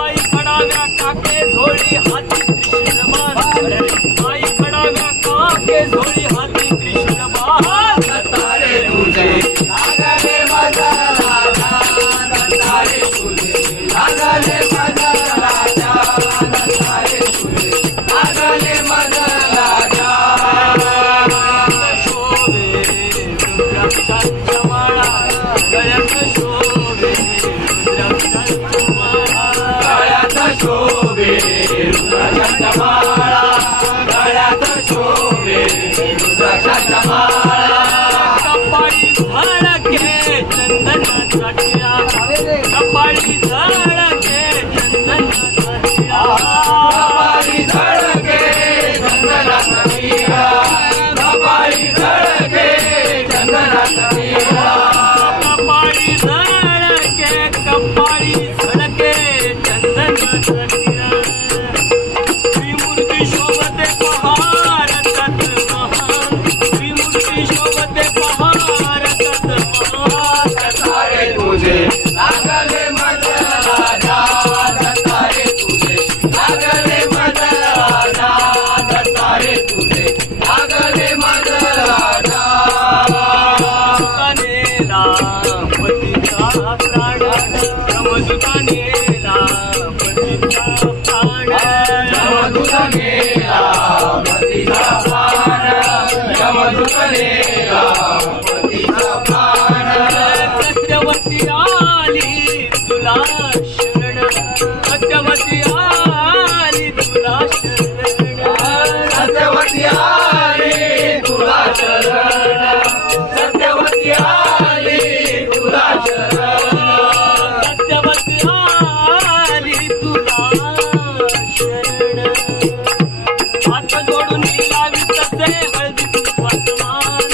पायी पडाव्या काके झोळी हाती त्रिशूल बाण पायी पडाव्या काके झोळी हाती त्रिशूल बाण दत्तारे तुझे लागले माझा राजा दत्तारे तुझे लागले माझा राजा दत्तारे तुझे लागले माझा राजा शोभे रुद्राक्षांच्या माळा गळ्यात शोभे रुद्राक्षांच्या माळा गळ्यात शोभे रुद्राक्षांच्या माळा गळ्यात शोभे रुद्राक्षांच्या माळा कपाळी झळके चंदनाचा टिळा कपाळी झळके चंदनाचा टिळा कपाळी झळके चंदनाचा टिळा कपाळी झळके चंदनाचा टिळा कपाळी झळके चंदनाचा टिळा त्रिमूर्ती शोभते पहार तत् महान त्रिमूर्ती शोभते पहार तत् महान दत्तारे तुझे लागले माझा राजा दत्तारे तुझे लागले माझा राजा दत्तारे तुझे लागले माझा राजा नेला पतीचा प्राण यमदूता नेला पतीचा प्राण यमदूत गेला पतीचा प्राण यमदूत गेला पतीचा प्राण सत्यवती आली तुला शरण सत्यवती आली तुला शरण सत्यवती आली तुला शरण सत्यवती आली तुला शरण सत्यवती आली तुला शरण हात जोडून लावी तसे हळदी वर्तमान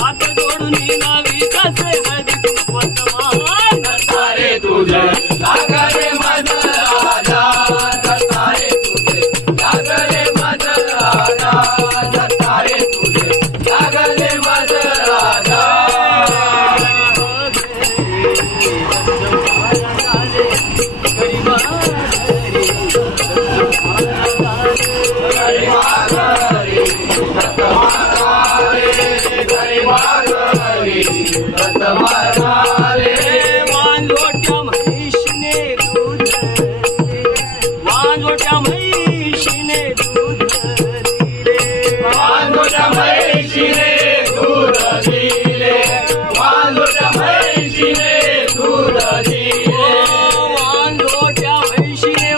हात जोडून लावी तसे हळदी वर्तमान दत्तारे तुझे लागले माझा राजा दत्तारे तुझे लागले माझा राजा दत्तारे तुझे लागले माझा राजा घरी माघारी दत्त माघारी घरी माघारी दत्त माघारी वांजोट्या म्हैशीने दूध दिले वांजोट्या म्हैशीने दूध दिले वांजोट्या म्हैशीने दूध दिले वांजोट्या म्हैशीने दूध दिले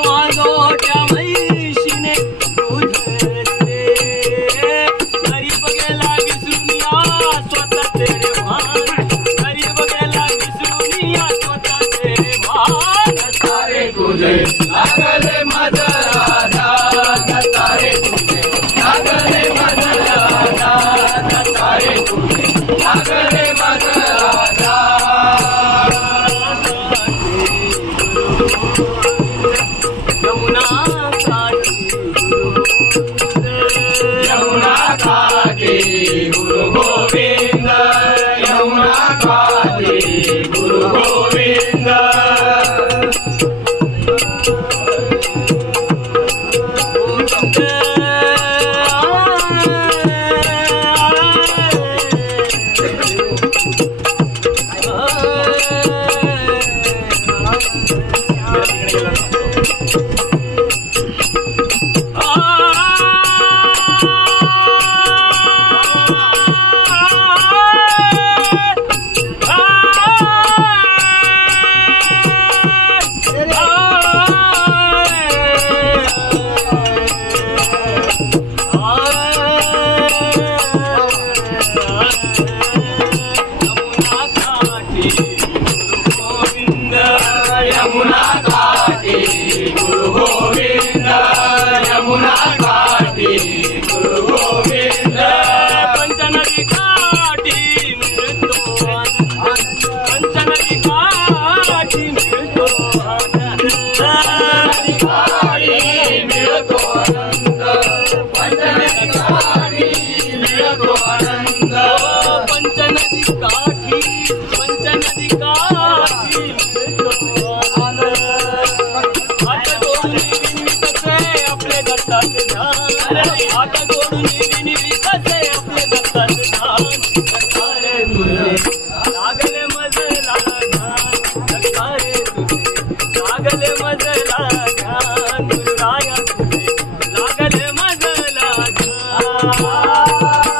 वांजोट्या म्हैशीने दूध दिले गरीब गेला विसरून या स्वतःचे भान गरीब गेला विसरून या स्वतःचे भान दत्तारे तुझे लागले माझा राजा दत्तारे तुझे लागले माझा राजा दत्तारे तुझे लागले माझा राजा यमुना काठी गुरु गोविंद यमुना काठी गुरु गोविंद यमुना काठी गुरु गोविंद यमुना काठी गुरु गोविंद पंचनदी काठी मिळतो पंचनदी काठी मिळतो पंचनदी काठी मिळतो आनंद पंचनदी काठी मिळतो आनंद पंचनदी काठी मिळतो आनंद हात जोडून विनवी कसे आपले दत्ताचे ध्यान दत्ता रे तुझे लागले मजला ध्यान दत्ता रे तुझे लागले मजला ध्यान गुरुराया तुझे लागले मजला ध्यान